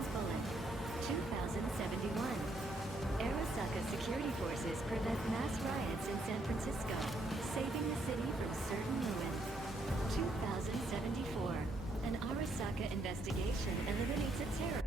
President's Bullet, 2071. Arasaka security forces prevent mass riots in San Francisco, saving the city from certain ruin. 2074. An Arasaka investigation eliminates a terror.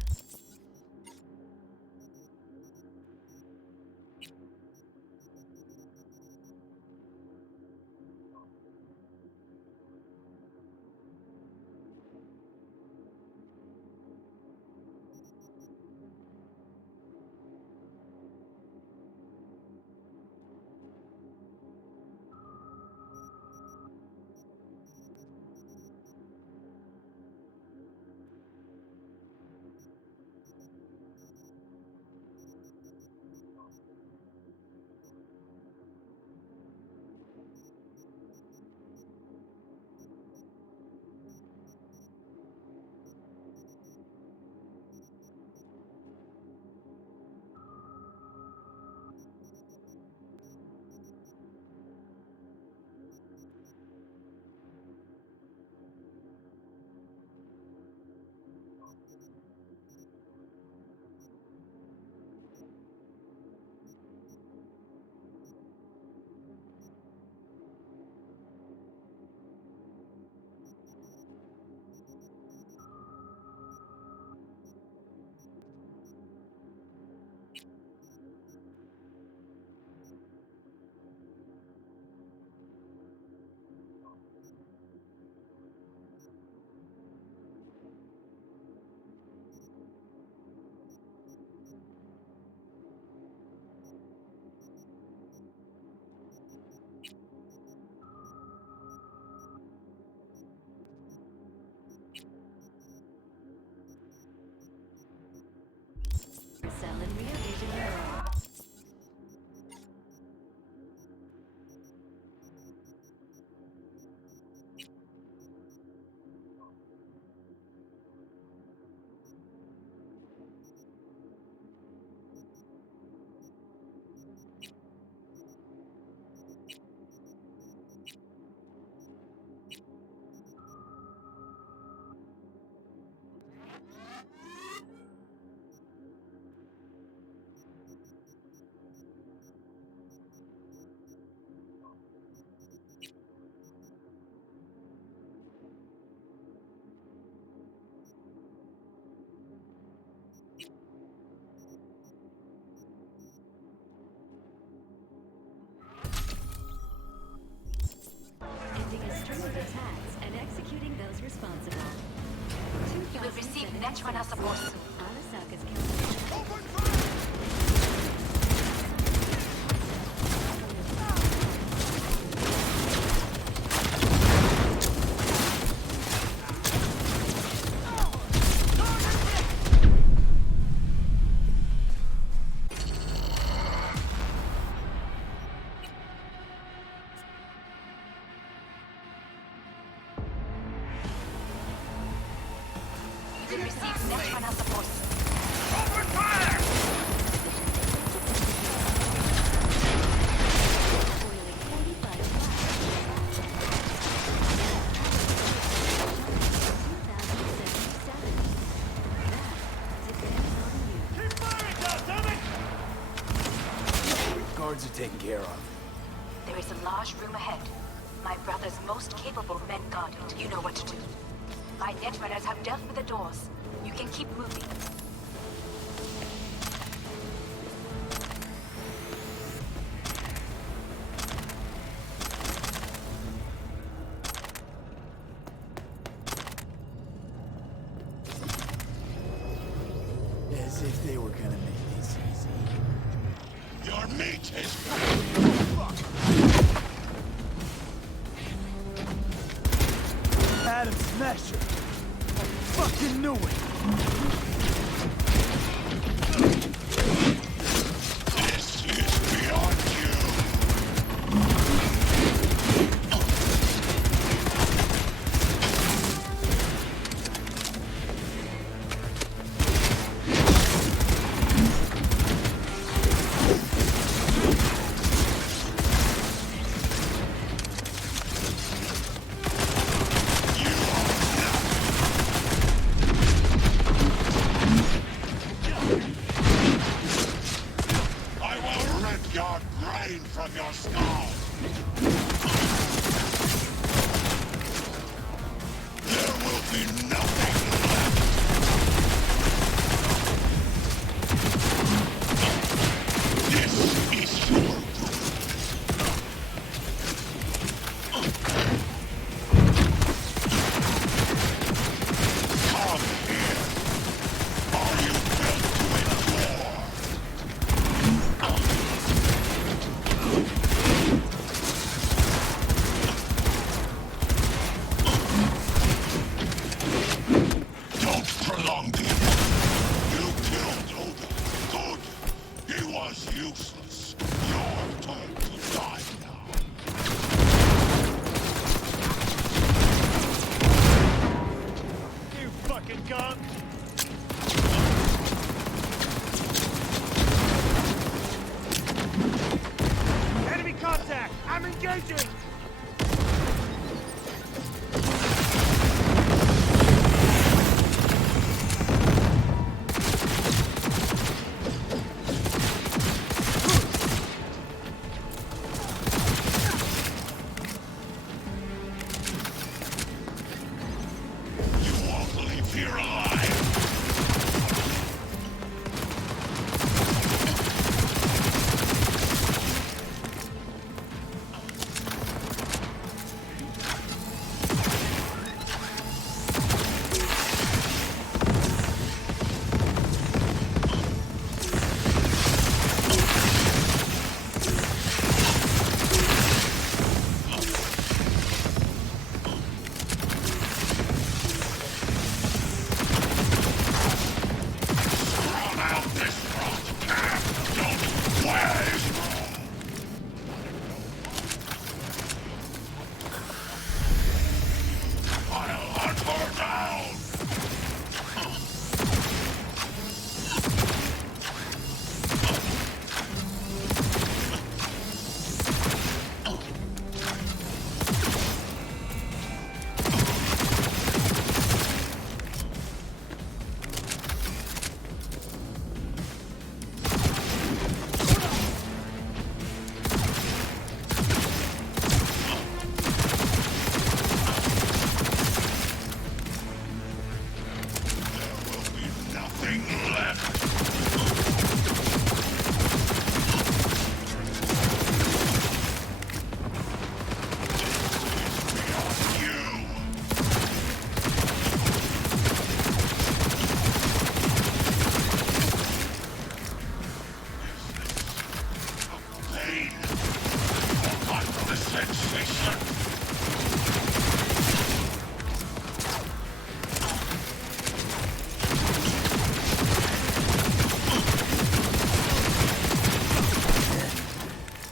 Cell in Rio de Janeiro. Attacks and executing those responsible. You will receive Netrunner support soon. Arasaka's counter. Open fire! You will receive Netrunner support soon. Open fire! Boiling 45 2077. That depends on you. Keep firing, goddammit! Guards are taken care of. There is a large room ahead. My brother's most capable men guard it. You know what to do. My Netrunners have dealt with the doors. You can keep moving. As if they were gonna make this easy. Your meat is Adam Smasher! I fucking knew it! This is beyond you! gun! Enemy contact! I'm engaging!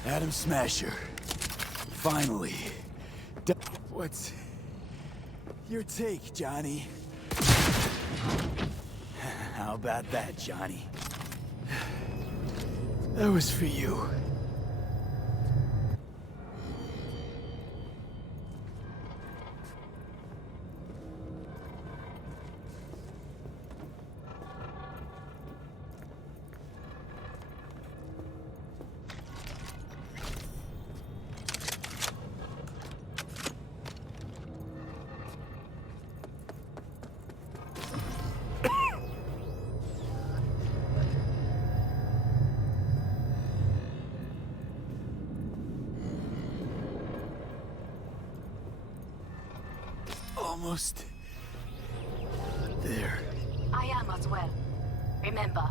Atom Smasher. Finally. What's your take, Johnny? How about that, Johnny? That was for you. Almost there. I am as well. Remember,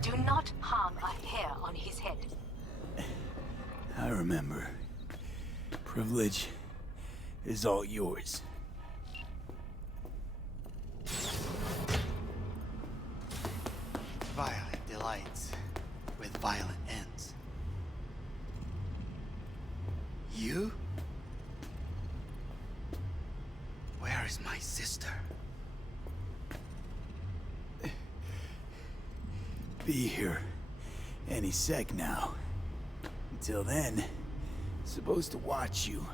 do not harm a hair on his head. I remember. Privilege is all yours. Violent delights with violent ends. You? Where is my sister? Be here any sec now. Until then, supposed to watch you.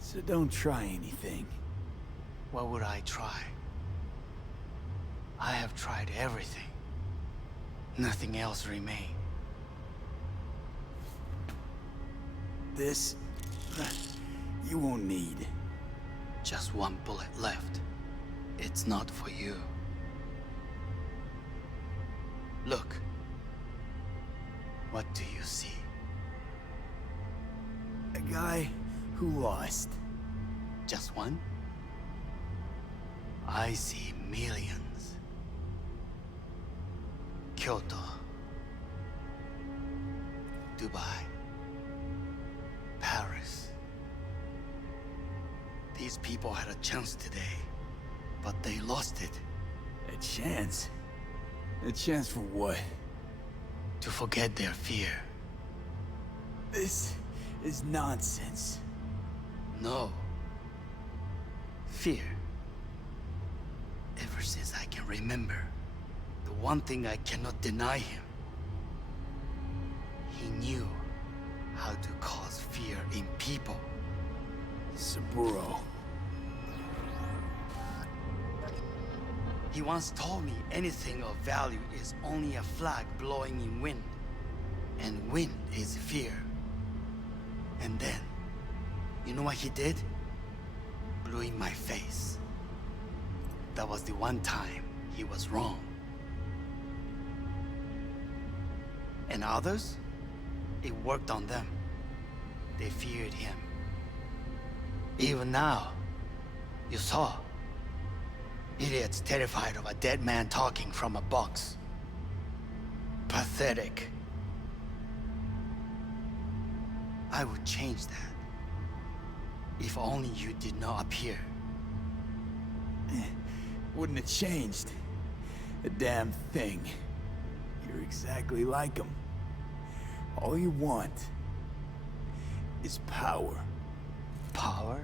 So don't try anything. What would I try? I have tried everything. Nothing else remains. This you won't need. Just one bullet left. It's not for you. Look. What do you see? A guy who lost. Just one? I see millions. Kyoto. Dubai. Paris. These people had a chance today, but they lost it. A chance? A chance for what? To forget their fear. This is nonsense. No. Fear. And remember, the one thing I cannot deny him. He knew how to cause fear in people. Saburo. He once told me anything of value is only a flag blowing in wind. And wind is fear. And then, you know what he did? Blew in my face. That was the one time he was wrong. And others? It worked on them. They feared him. Even now, you saw. Idiots terrified of a dead man talking from a box. Pathetic. I would change that. If only you did not appear. Wouldn't have changed a damn thing. You're exactly like him. All you want is power. Power?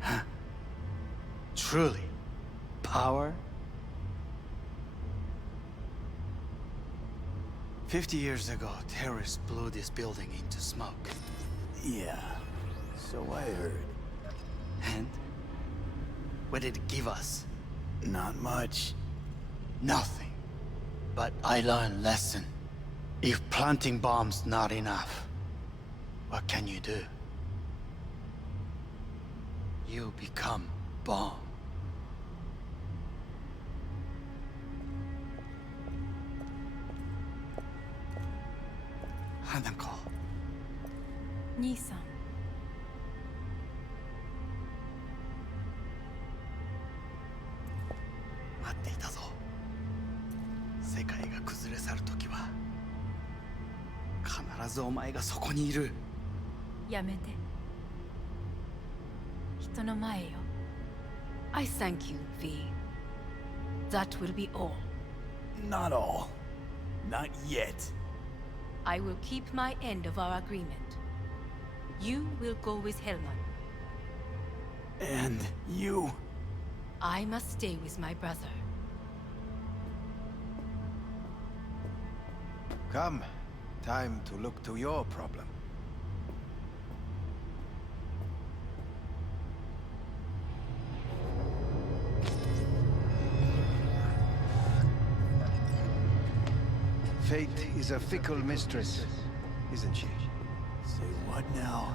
Huh? Truly, power? 50 years ago, terrorists blew this building into smoke. Yeah, so I heard. And what did it give us? Not much. Nothing. But I learned a lesson. If planting bombs not enough, what can you do? You become bomb. Hanako. 兄さん。待っていたぞ。世界が崩れ去るときは必ずお前がそこにいる。やめて。人の前よ。I thank you, V. That will be all. Not all. Not yet. I will keep my end of our agreement. You will go with Hellman. And you... I must stay with my brother. Come. Time to look to your problem. Fate is a fickle mistress, isn't she? Say what now?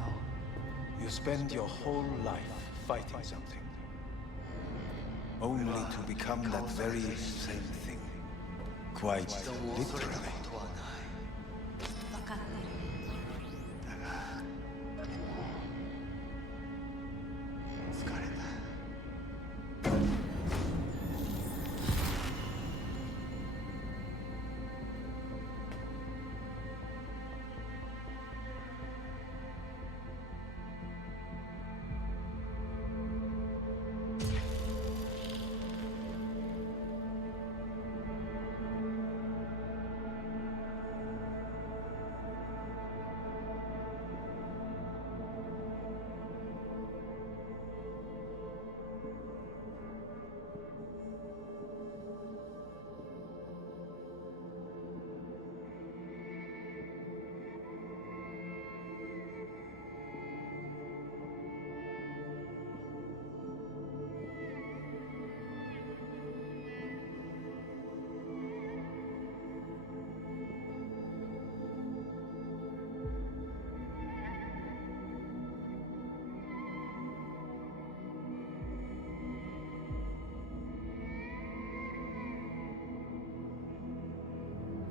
You spend your whole life fighting something, only to become that very same thing. Quite literally. 分かってる。疲れた。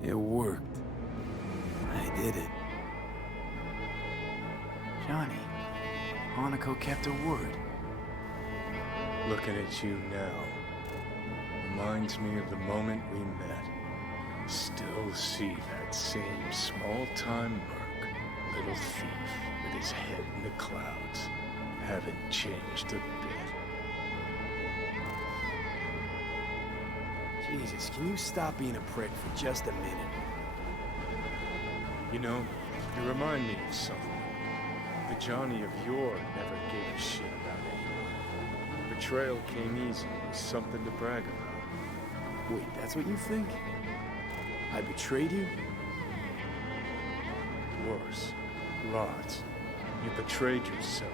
It worked. I did it. Johnny, Hanako kept her word. Looking at you now reminds me of the moment we met. Still see that same small-time merc, little thief with his head in the clouds. Haven't changed a bit. Jesus, can you stop being a prick for just a minute? You know, you remind me of something. The Johnny of yore never gave a shit about anyone. Betrayal came easy, was something to brag about. Wait, that's what you think? I betrayed you? Worse. Lots. You betrayed yourself.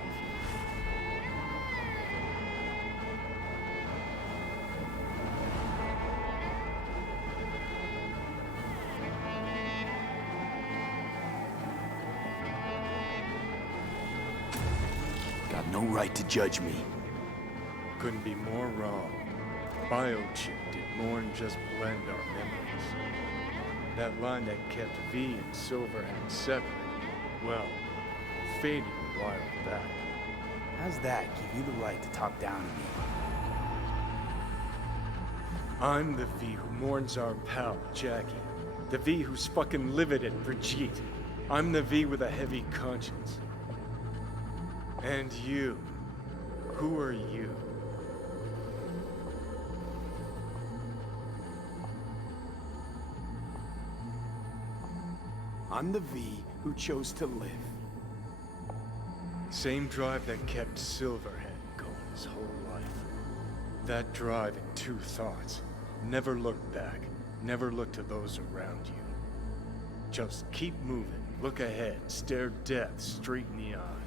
Got no right to judge me. Couldn't be more wrong. Biochip did more than just blend our memories. That line that kept V and Silverhand separate, well, faded a while back. How's that give you the right to talk down to me? I'm the V who mourns our pal, Jackie. The V who's fucking livid at Brigitte. I'm the V with a heavy conscience. And you. Who are you? I'm the V who chose to live. Same drive that kept Silverhand going his whole life. That drive and two thoughts. Never look back. Never look to those around you. Just keep moving. Look ahead. Stare death straight in the eye.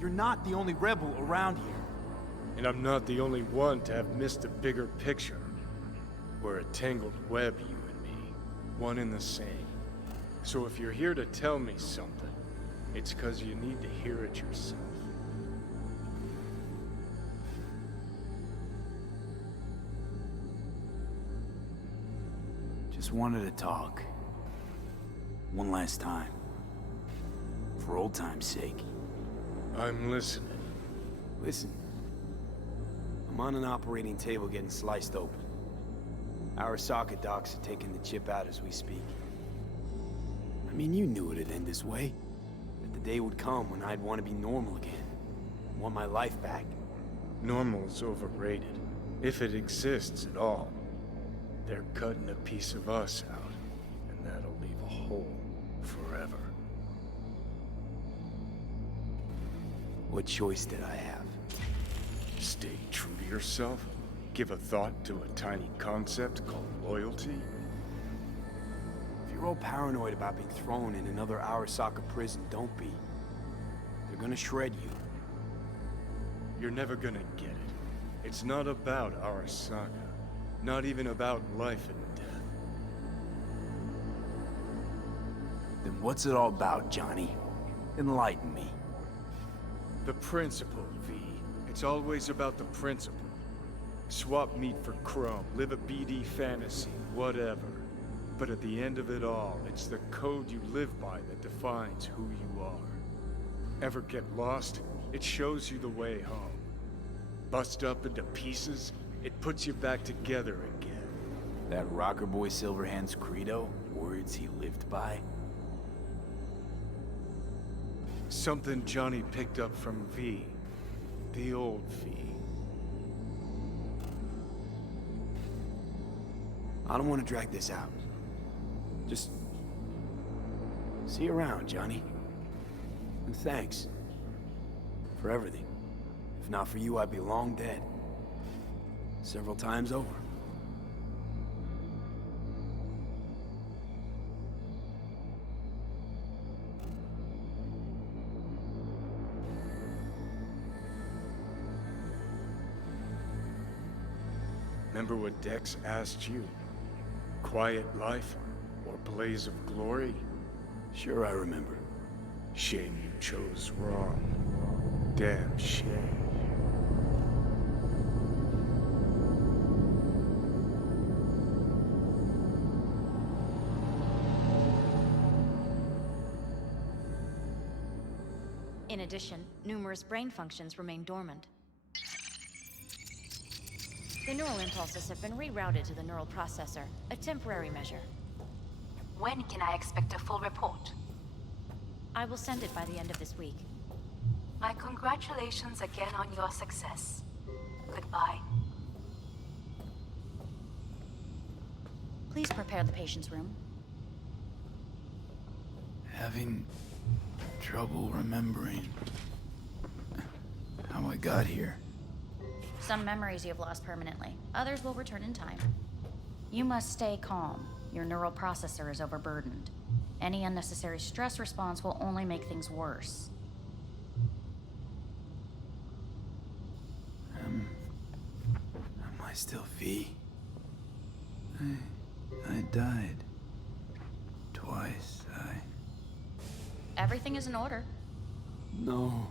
You're not the only rebel around here. And I'm not the only one to have missed a bigger picture. We're a tangled web, you and me. One and the same. So if you're here to tell me something, it's 'cause you need to hear it yourself. Just wanted to talk. One last time. For old time's sake. I'm listening. Listen. I'm on an operating table getting sliced open. Arasaka docs are taking the chip out as we speak. I mean, you knew it'd end this way. That the day would come when I'd want to be normal again. Want my life back. Normal's overrated. If it exists at all. They're cutting a piece of us out, and that'll leave a hole forever. What choice did I have? Stay true to yourself? Give a thought to a tiny concept called loyalty? If you're all paranoid about being thrown in another Arasaka prison, don't be. They're gonna shred you. You're never gonna get it. It's not about Arasaka. Not even about life and death. Then what's it all about, Johnny? Enlighten me. The principle, V. It's always about the principle. Swap meat for chrome, live a BD fantasy, whatever. But at the end of it all, it's the code you live by that defines who you are. Ever get lost? It shows you the way home. Bust up into pieces? It puts you back together again. That rocker boy Silverhand's credo? Words he lived by? Something Johnny picked up from V. The old V. I don't want to drag this out. Just... see you around, Johnny. And thanks. For everything. If not for you, I'd be long dead. Several times over. Remember what Dex asked you? Quiet life or blaze of glory? Sure I remember. Shame you chose wrong. Damn shame. In addition, numerous brain functions remain dormant. The neural impulses have been rerouted to the neural processor, a temporary measure. When can I expect a full report? I will send it by the end of this week. My congratulations again on your success. Goodbye. Please prepare the patient's room. Having trouble remembering how I got here. Some memories you have lost permanently. Others will return in time. You must stay calm. Your neural processor is overburdened. Any unnecessary stress response will only make things worse. Am I still V? I died. Twice, Everything is in order. No.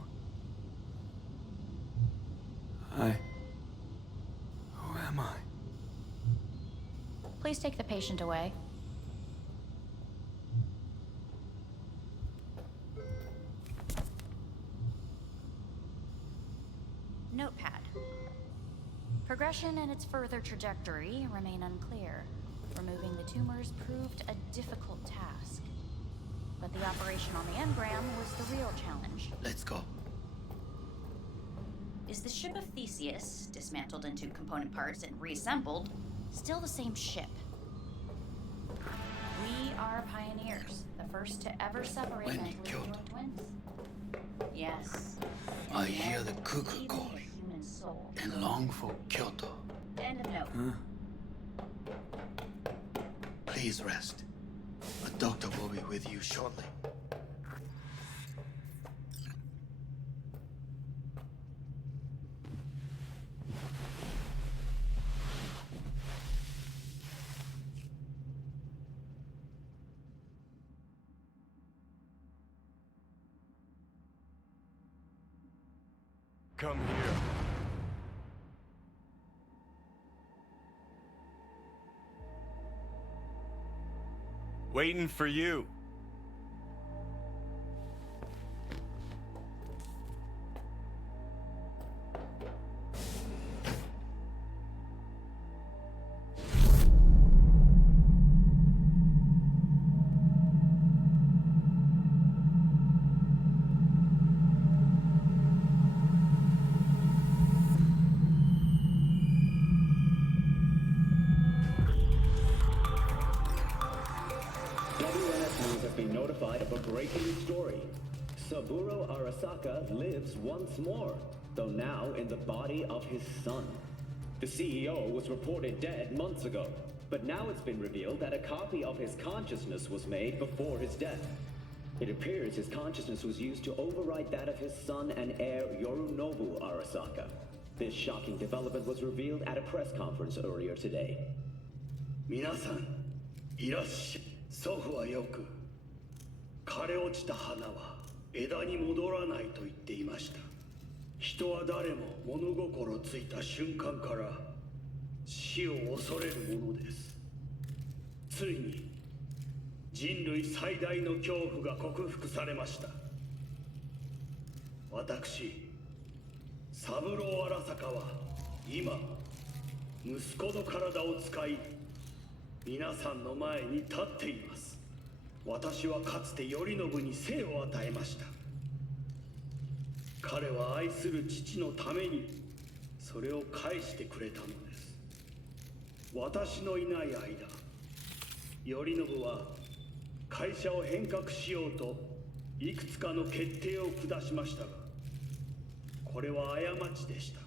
Who am I? Please take the patient away. Notepad. Progression and its further trajectory remain unclear. Removing the tumors proved a difficult task. But the operation on the engram was the real challenge. Let's go. Is the ship of Theseus, dismantled into component parts and reassembled, still the same ship? We are pioneers, the first to ever separate When mentally he killed. ill twins. Yes. I hear the cuckoo Even calling the human soul. and long for Kyoto. End of note. Please rest. A doctor will be with you shortly. Come here. Waiting for you. WNS News has been notified of a breaking story. Saburo Arasaka lives once more, though now in the body of his son. The CEO was reported dead months ago, but now it's been revealed that a copy of his consciousness was made before his death. It appears his consciousness was used to override that of his son and heir Yorinobu Arasaka. This shocking development was revealed at a press conference earlier today. 皆さん、いらっしゃい。祖父はよく、枯れ落ちた花は枝に戻らないと言っていました。人は誰も物心ついた瞬間から死を恐れるものです。ついに人類最大の恐怖が克服されました。私、三郎荒坂は今、息子の体を使い、皆さんの前に立っています。私はかつて頼信に生を与えました。彼は愛する父のためにそれを返してくれたのです。私のいない間、頼信は会社を変革しようといくつかの決定を下しましたが、これは過ちでした。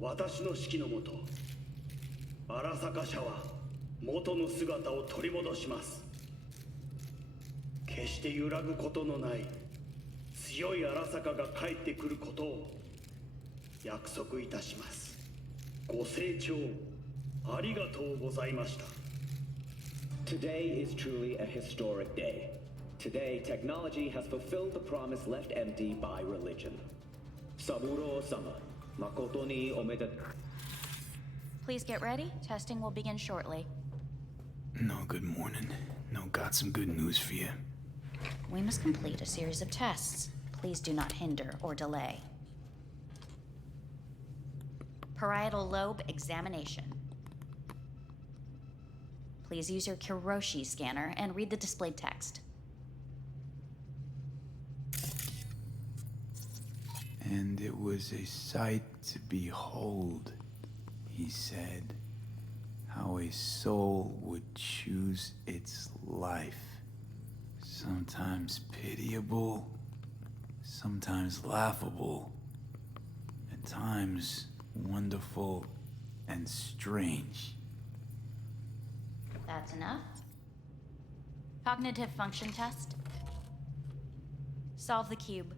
私の指揮のもと、荒坂社は元の姿を取り戻します。決して揺らぐことのない強い荒坂が帰ってくることを約束いたします。ご清聴ありがとうございました。 Today is truly a historic day. Today, technology has fulfilled the promise left empty by religion. Saburo-sama, makoto ni omedetou. Please get ready. Testing will begin shortly. No, good morning. No, got some good news for you. We must complete a series of tests. Please do not hinder or delay. Parietal lobe examination. Please use your Kiroshi scanner and read the displayed text. And it was a sight to behold, he said, how a soul would choose its life. Sometimes pitiable, sometimes laughable, at times wonderful, and strange. That's enough. Cognitive function test. Solve the cube.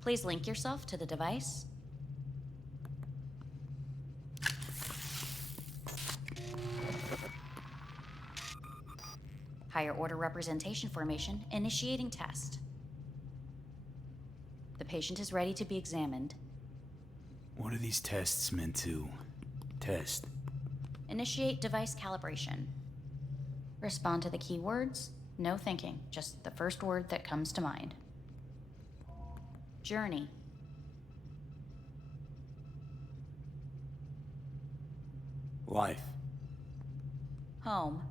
Please link yourself to the device. Higher order representation formation, initiating test. The patient is ready to be examined. What are these tests meant to test? Initiate device calibration. Respond to the keywords. No thinking, just the first word that comes to mind. Journey. Life. Home.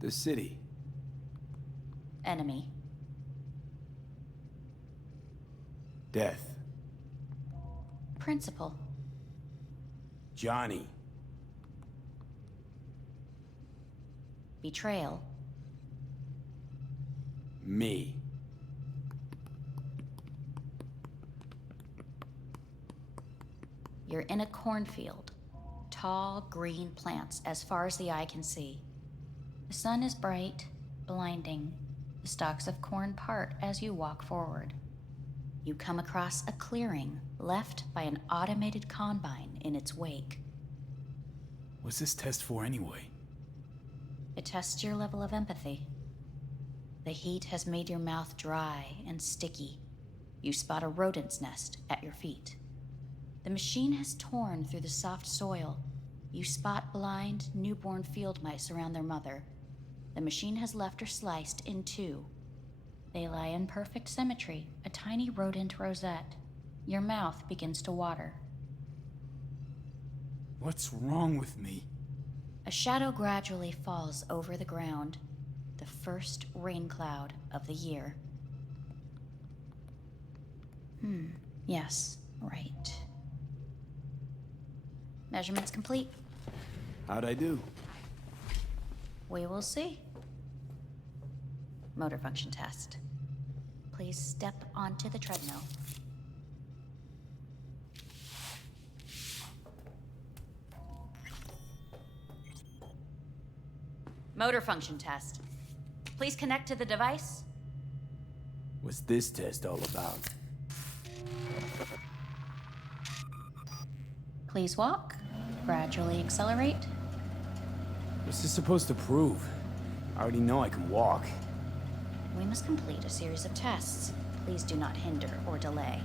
The city. Enemy. Death. Principal. Johnny. Betrayal. Me. You're in a cornfield. Tall, green plants as far as the eye can see. The sun is bright, blinding. The stalks of corn part as you walk forward. You come across a clearing left by an automated combine in its wake. What's this test for anyway? It tests your level of empathy. The heat has made your mouth dry and sticky. You spot a rodent's nest at your feet. The machine has torn through the soft soil. You spot blind, newborn field mice around their mother. The machine has left her sliced in two. They lie in perfect symmetry, a tiny rodent rosette. Your mouth begins to water. What's wrong with me? A shadow gradually falls over the ground. The first rain cloud of the year. Yes, right. Measurements complete. How'd I do? We will see. Motor function test. Please step onto the treadmill. Motor function test. Please connect to the device. What's this test all about? Please walk. Gradually accelerate. What's this supposed to prove? I already know I can walk. We must complete a series of tests. Please do not hinder or delay.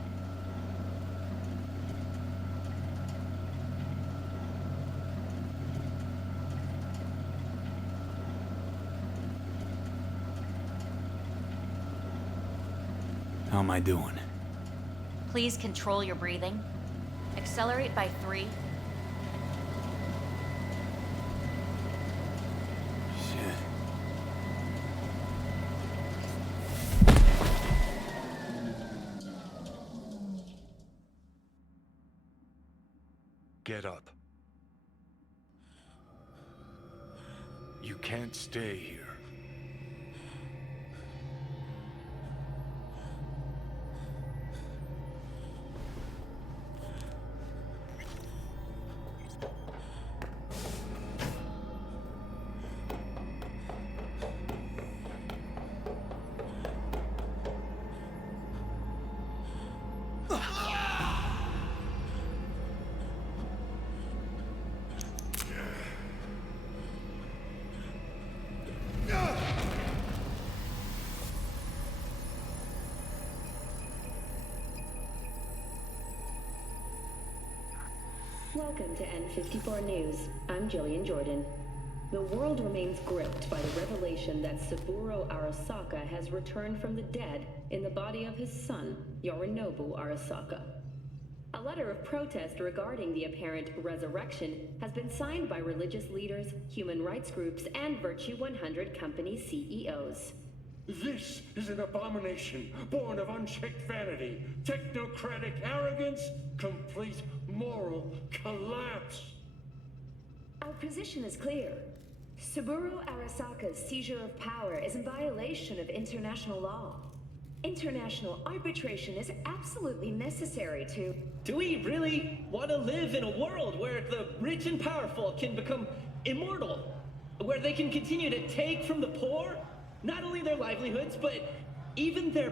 How am I doing? Please control your breathing. Accelerate by 3. Shit. Get up. You can't stay here. Welcome to N54 News. I'm Jillian Jordan. The world remains gripped by the revelation that Saburo Arasaka has returned from the dead in the body of his son, Yorinobu Arasaka. A letter of protest regarding the apparent resurrection has been signed by religious leaders, human rights groups, and Virtue 100 company CEOs. This is an abomination born of unchecked vanity, technocratic arrogance, complete moral collapse. Our position is clear. Saburo Arasaka's seizure of power is in violation of international law. International arbitration is absolutely necessary to... Do we really want to live in a world where the rich and powerful can become immortal? Where they can continue to take from the poor? Not only their livelihoods, but even their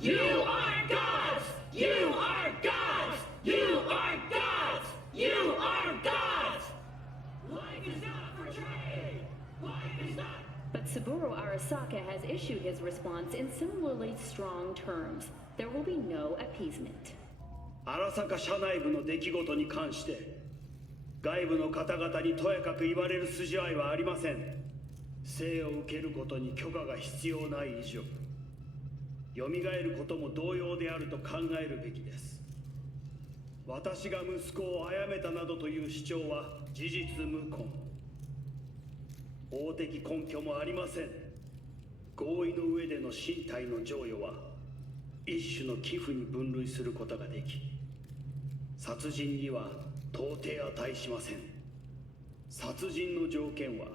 You are gods! You are gods! You are gods! You are gods! Life is not for trade! Life is not... But Saburo Arasaka has issued his response in similarly strong terms. There will be no appeasement. 荒坂社内部の出来事に関して外部の方々にとやかく言われる筋合いはありません。生を受けることに許可が必要ない以上、蘇ることも同様であると考えるべきです。私が息子を殺めたなどという主張は事実無根。法的根拠もありません。合意の上での身体の贈与は一種の寄付に分類することができ、殺人には到底値しません。殺人の条件は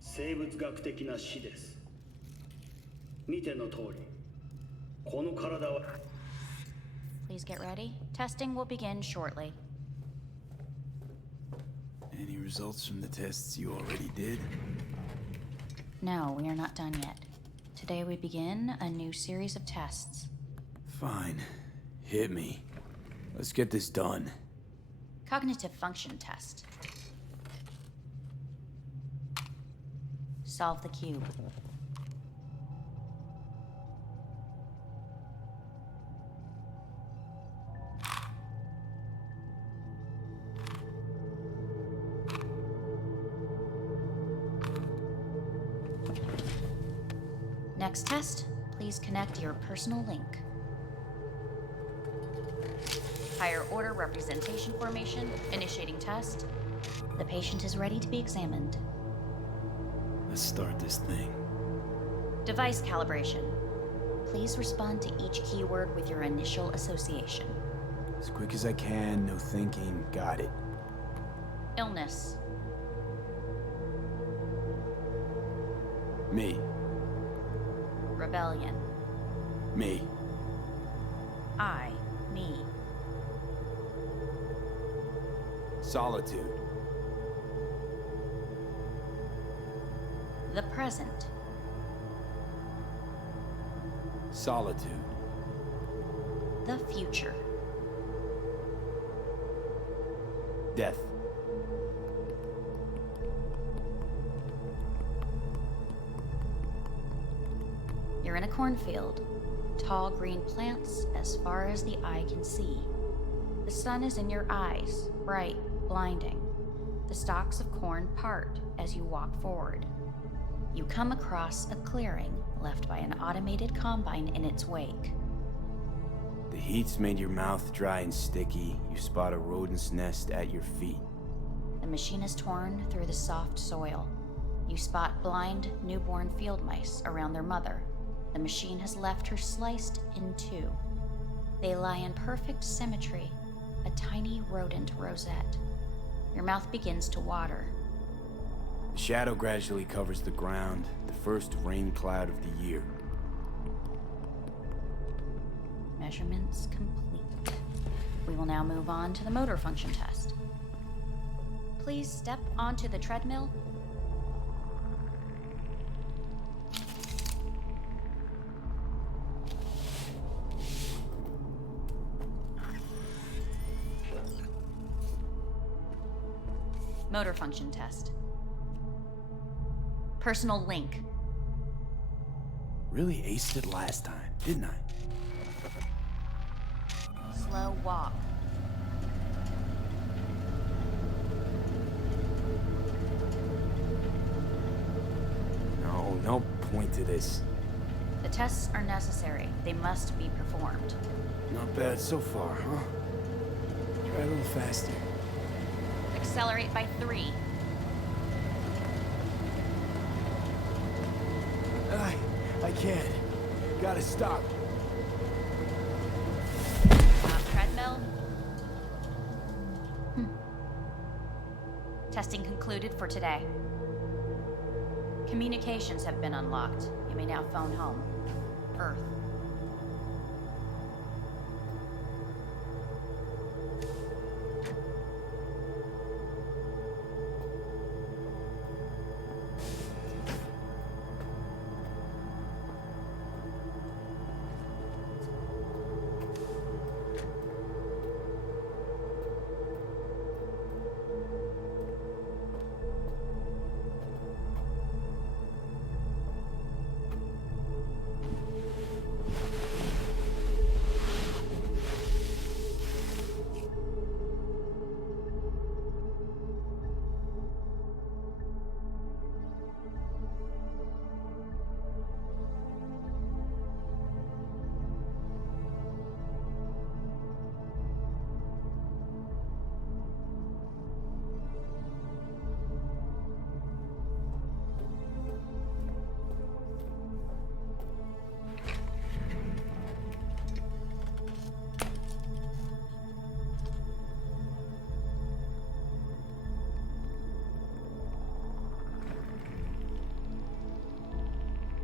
生物学的な死です。見ての通り、この体は Please get ready. Testing will begin shortly. Any results from the tests you already did? No, we are not done yet. Today we begin a new series of tests. Fine. Hit me. Let's get this done. Cognitive function test. Solve the cube. Next test, please connect your personal link. Higher order representation formation, initiating test. The patient is ready to be examined. Let's start this thing. Device calibration. Please respond to each keyword with your initial association. As quick as I can, no thinking, got it. Illness. Me. Rebellion. Me. Me. Solitude. The present. Solitude. The future. Death. You're in a cornfield. Tall green plants as far as the eye can see. The sun is in your eyes, bright, blinding. The stalks of corn part as you walk forward. You come across a clearing left by an automated combine in its wake. The heat's made your mouth dry and sticky. You spot a rodent's nest at your feet. The machine is torn through the soft soil. You spot blind, newborn field mice around their mother. The machine has left her sliced in two. They lie in perfect symmetry, a tiny rodent rosette. Your mouth begins to water. The shadow gradually covers the ground, the first rain cloud of the year. Measurements complete. We will now move on to the motor function test. Please step onto the treadmill. Motor function test. Personal link. Really aced it last time, didn't I? Slow walk. No point to this. The tests are necessary. They must be performed. Not bad so far, huh? Try a little faster. Accelerate by 3. I can't. Gotta stop. Treadmill. Testing concluded for today. Communications have been unlocked. You may now phone home. Earth.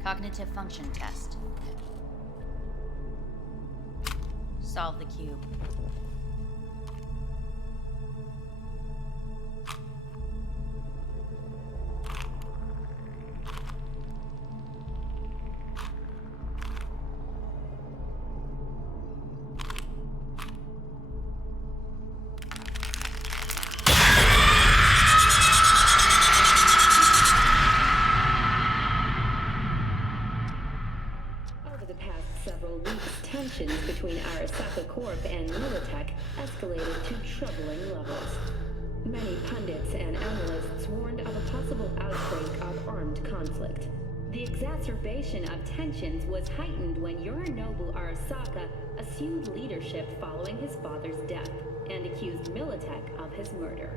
Cognitive function test. Solve the cube. Tensions between Arasaka Corp and Militech escalated to troubling levels. Many pundits and analysts warned of a possible outbreak of armed conflict. The exacerbation of tensions was heightened when Yorinobu Arasaka assumed leadership following his father's death and accused Militech of his murder.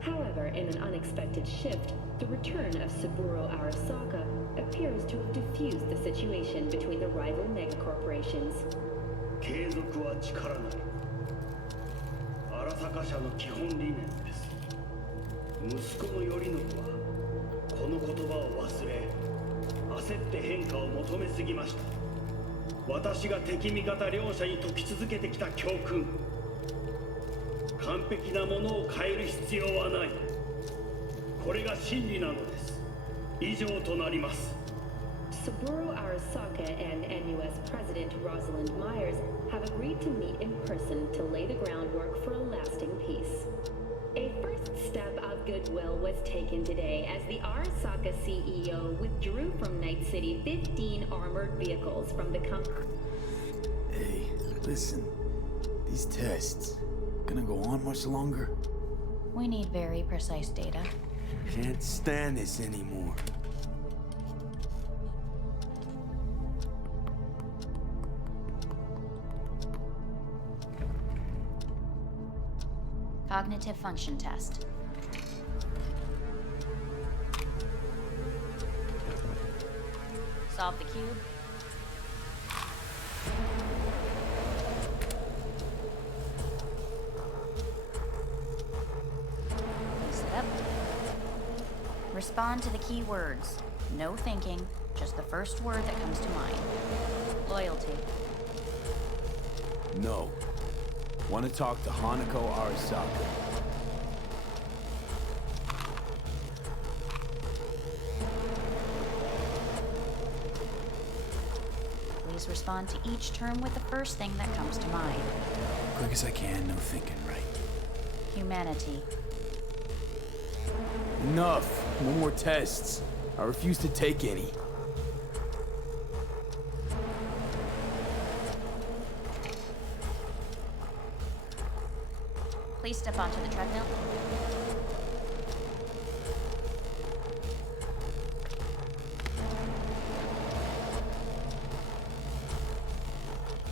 However, in an unexpected shift, the return of Saburo Arasaka appears to have diffused the situation between the rival megacorporations. 継続は力なり。荒坂社の基本理念です。息子の頼信はこの言葉を忘れ、焦って変化を求めすぎました。私が敵味方両者に説き続けてきた教訓。完璧なものを変える必要はない。これが真理なのです。以上となります。 Saburo Arasaka and NUS President Rosalind Myers have agreed to meet in person to lay the groundwork for a lasting peace. A first step of goodwill was taken today as the Arasaka CEO withdrew from Night City 15 armored vehicles from the company. Hey, listen. These tests gonna go on much longer? We need very precise data. Can't stand this anymore. Cognitive function test. Solve the cube. Place it up. Respond to the key words. No thinking, just the first word that comes to mind. Loyalty. No. Want to talk to Hanako Arasaka. Please respond to each term with the first thing that comes to mind. Quick as I can, no thinking, right? Humanity. Enough. No more tests. I refuse to take any. Please step onto the treadmill.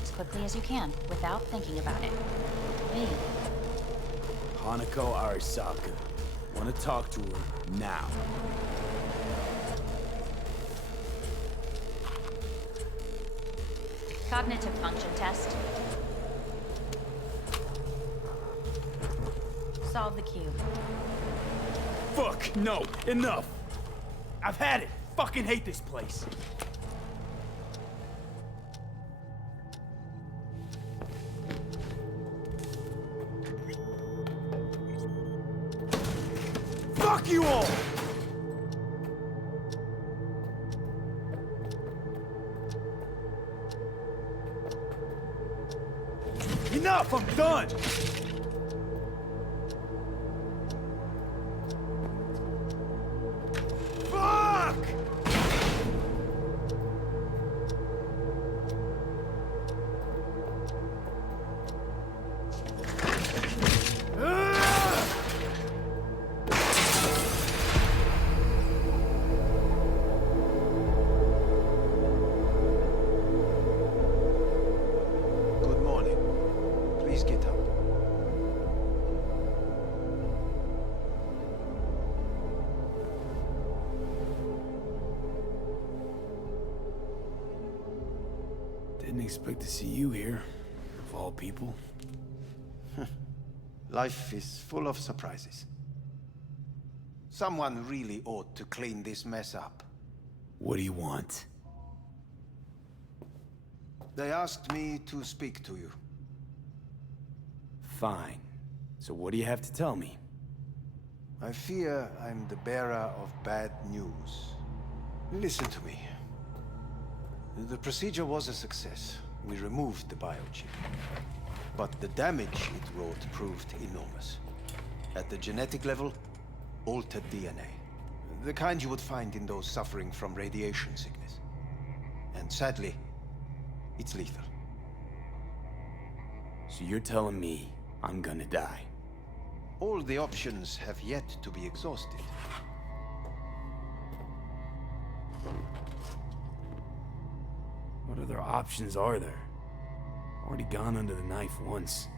As quickly as you can, without thinking about it. Hey, Hanako Arasaka. Want to talk to her now. Cognitive function test. Solve the cube. Fuck, no, enough! I've had it! Fucking hate this place! Fuck you all! Enough! I'm done! Fuck! Good morning. Please get up. Didn't expect to see you here, of all people. Life is full of surprises. Someone really ought to clean this mess up. What do you want? They asked me to speak to you. Fine. So what do you have to tell me? I fear I'm the bearer of bad news. Listen to me. The procedure was a success. We removed the biochip. But the damage it wrought proved enormous. At the genetic level, altered DNA. The kind you would find in those suffering from radiation sickness. And sadly, it's lethal. So you're telling me I'm gonna die? All the options have yet to be exhausted. What other options are there? Already gone under the knife once.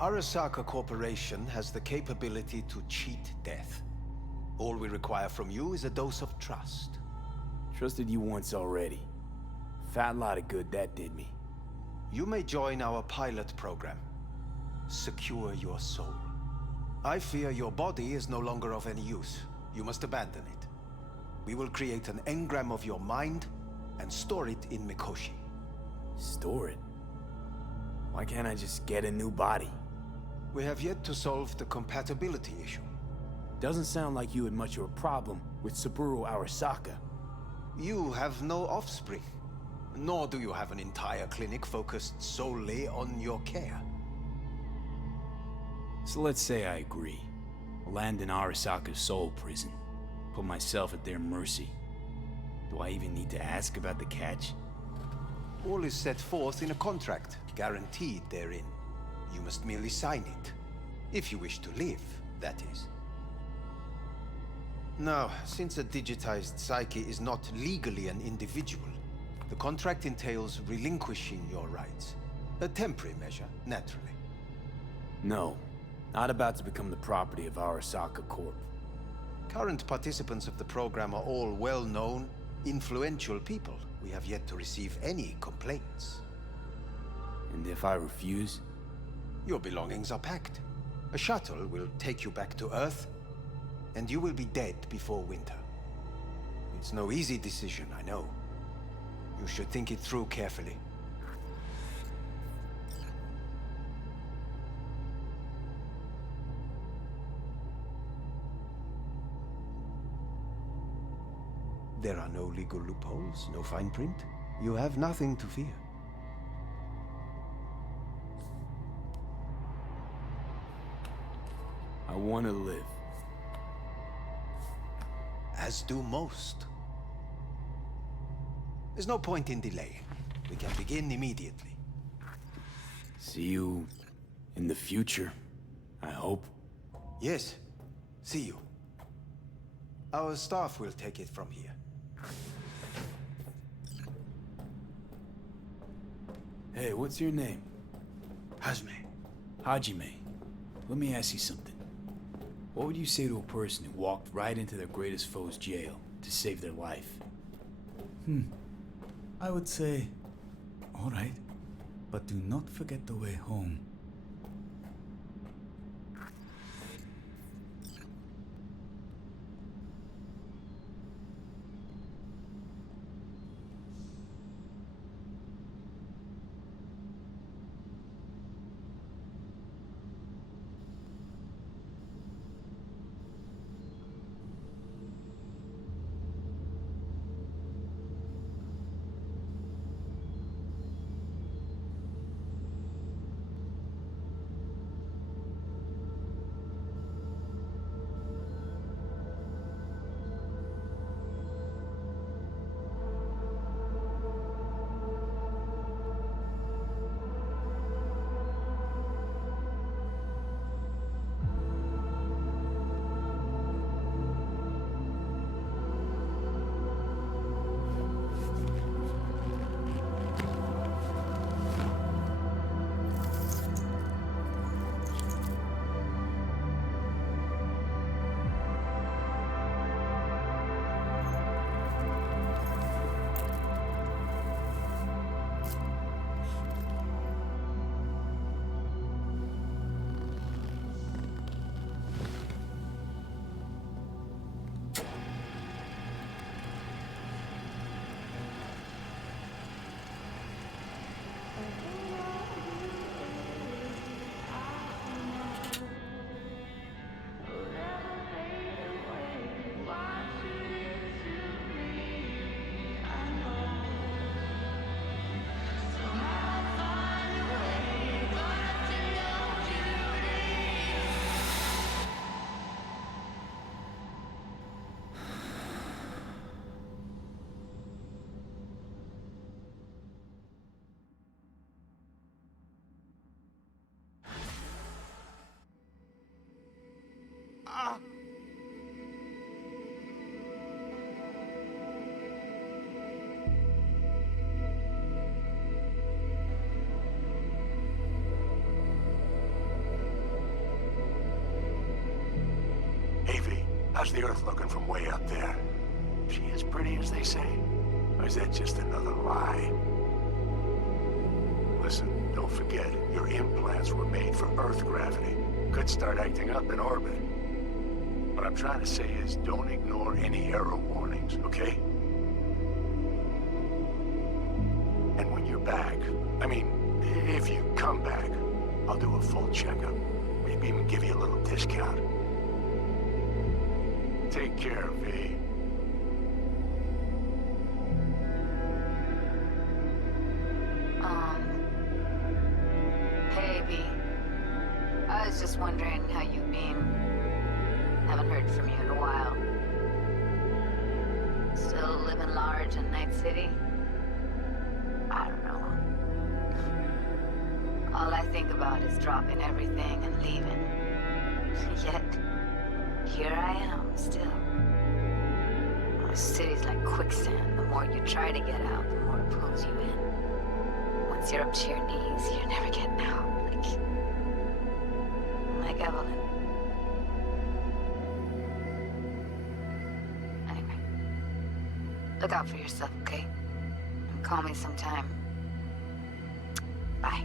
Arasaka Corporation has the capability to cheat death. All we require from you is a dose of trust. Trusted you once already. Fat lot of good that did me. You may join our pilot program. Secure your soul. I fear your body is no longer of any use. You must abandon it. We will create an engram of your mind and store it in Mikoshi. Store it? Why can't I just get a new body? We have yet to solve the compatibility issue. Doesn't sound like you had much of a problem with Saburo Arasaka. You have no offspring. Nor do you have an entire clinic focused solely on your care. So let's say I agree. I'll land in Arasaka's soul prison. Put myself at their mercy. Do I even need to ask about the catch? All is set forth in a contract, guaranteed therein. You must merely sign it. If you wish to live, that is. Now, since a digitized psyche is not legally an individual, the contract entails relinquishing your rights. A temporary measure, naturally. No. Not about to become the property of Arasaka Corp. Current participants of the program are all well-known, influential people. We have yet to receive any complaints. And if I refuse? Your belongings are packed. A shuttle will take you back to Earth, and you will be dead before winter. It's no easy decision, I know. You should think it through carefully. There are no legal loopholes, no fine print. You have nothing to fear. I want to live. As do most. There's no point in delaying. We can begin immediately. See you in the future, I hope. Yes. See you. Our staff will take it from here. Hey, what's your name? Hajime. Hajime. Let me ask you something. What would you say to a person who walked right into their greatest foe's jail to save their life? I would say, all right, but do not forget the way home. How's the Earth looking from way up there? She as pretty as they say? Or is that just another lie? Listen, don't forget, your implants were made for Earth gravity. Could start acting up in orbit. What I'm trying to say is, don't ignore any error warnings, okay? And when you're back, I mean, if you come back, I'll do a full checkup. Maybe even give you a little discount. Take care, V. Hey, V. I was just wondering how you've been. Haven't heard from you in a while. Still living large in Night City? I don't know. All I think about is dropping everything and leaving. Yet, here I am, still. The city's like quicksand. The more you try to get out, the more it pulls you in. Once you're up to your knees, you're never getting out. Like Evelyn. Anyway. Look out for yourself, okay? And call me sometime. Bye.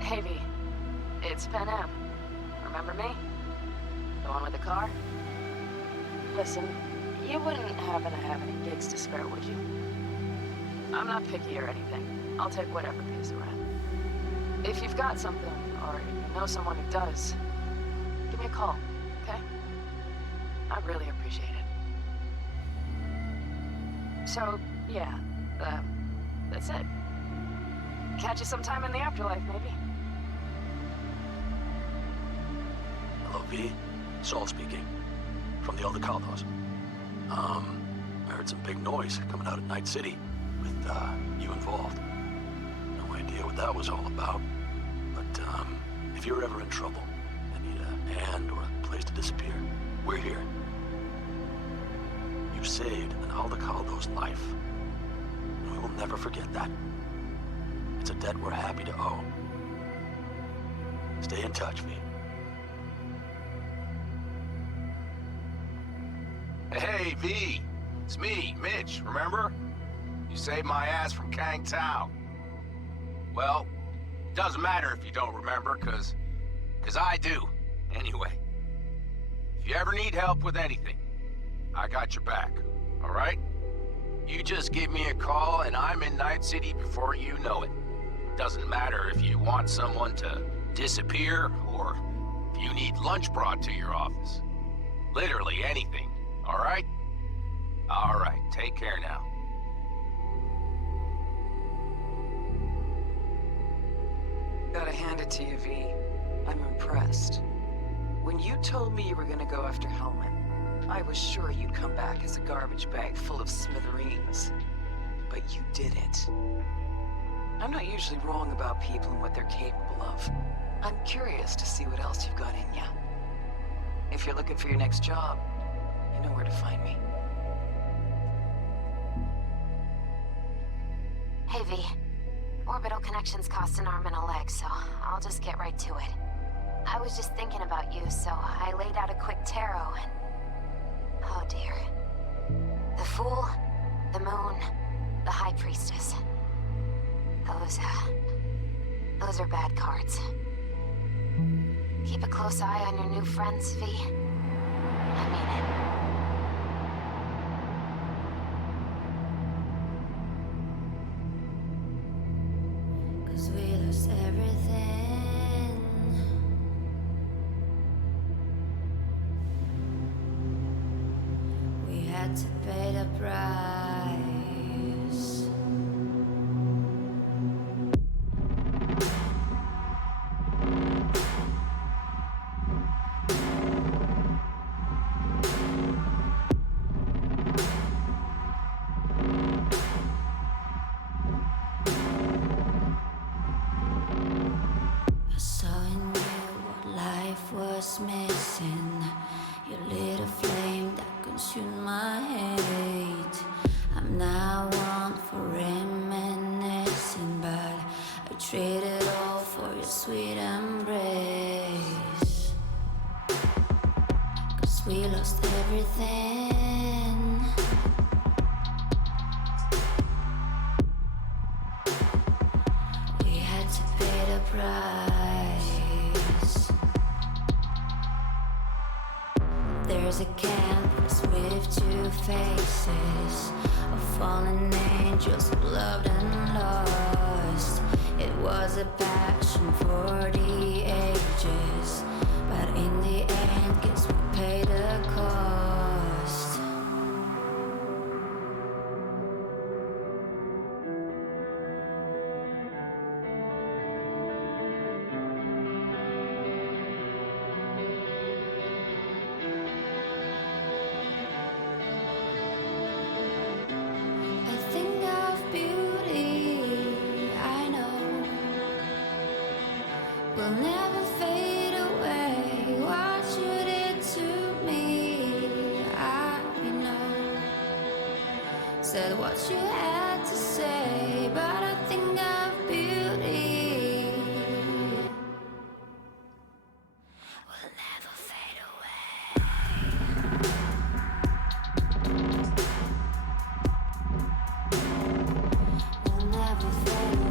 Hey, V. It's Pan Am. Remember me? The one with the car? Listen, you wouldn't happen to have any gigs to spare, would you? I'm not picky or anything. I'll take whatever pays around. If you've got something, or you know someone who does, give me a call, okay? I'd really appreciate it. So, yeah, that's it. Catch you sometime in the afterlife, maybe. Hello, V. Saul speaking. From the Caldos. I heard some big noise coming out of Night City with, you involved. No idea what that was all about. But, if you're ever in trouble and need a hand or a place to disappear, we're here. You saved an Caldos life. And we will never forget that. It's a debt we're happy to owe. Stay in touch, V. Hey, V! It's me, Mitch, remember? You saved my ass from Kang Tao. Well, it doesn't matter if you don't remember, cause I do. Anyway, if you ever need help with anything, I got your back, alright? You just give me a call and I'm in Night City before you know it. Doesn't matter if you want someone to disappear or if you need lunch brought to your office. Literally anything, alright? Alright, take care now. Gotta hand it to you, V. I'm impressed. When you told me you were gonna go after Hellman, I was sure you'd come back as a garbage bag full of smithereens. But you didn't. I'm not usually wrong about people and what they're capable of. I'm curious to see what else you've got in ya. If you're looking for your next job, you know where to find me. Hey, V. Orbital connections cost an arm and a leg, so I'll just get right to it. I was just thinking about you, so I laid out a quick tarot and... oh dear. The Fool, the Moon, the High Priestess. Those are bad cards. Keep a close eye on your new friends, V. I mean it. We lost everything. We had to pay the price. Missing. You lit a flame that consumed my hate. I'm now one for reminiscing, but I traded all for your sweet embrace. 'Cause we lost everything. We had to pay the price. There's a canvas with two faces of fallen angels who loved and lost. It was a passion for the ages, but in the end, guess we paid the cost. Will never fade away. What you did to me, I know. Said what you had to say, but I think of beauty. Will never fade away. Will never fade away.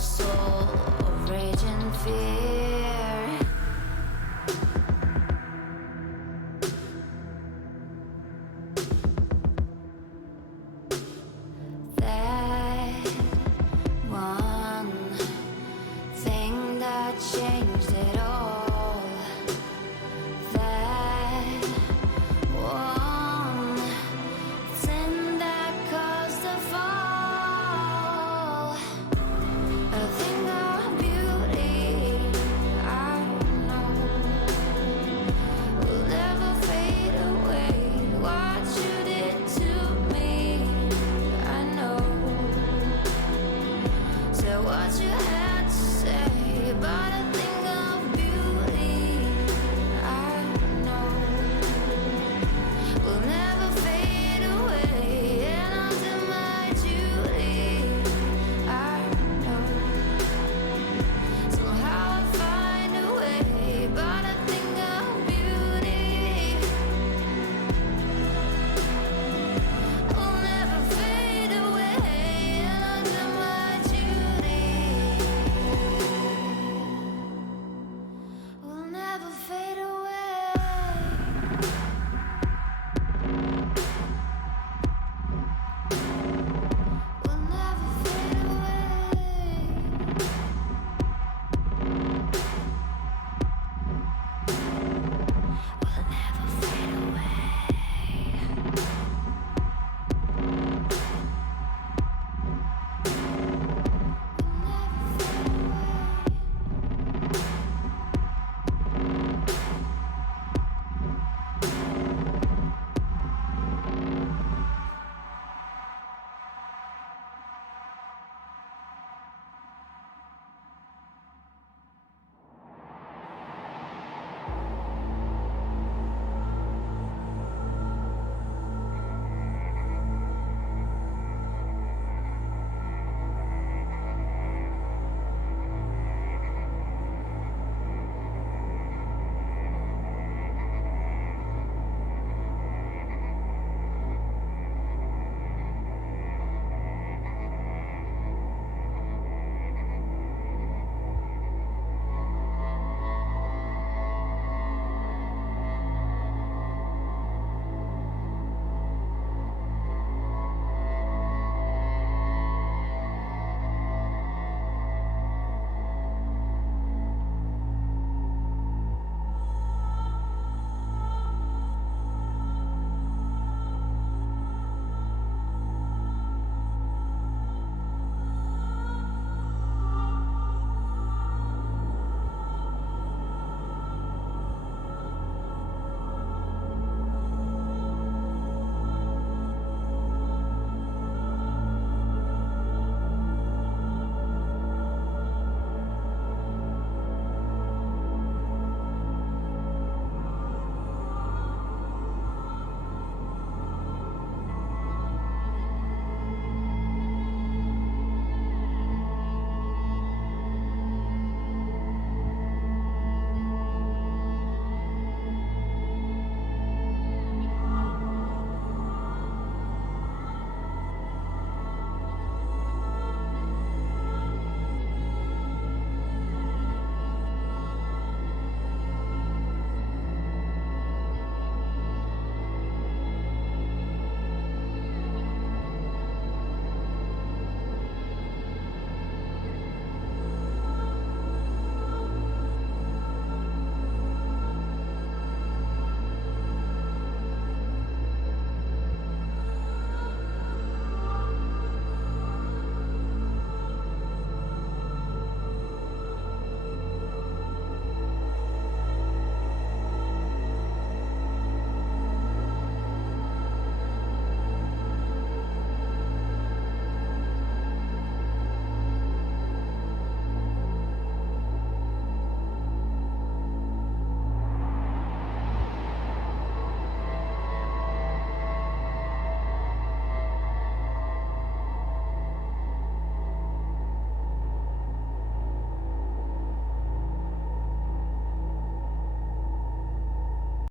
Soul of rage and fear. That one thing that changed it all.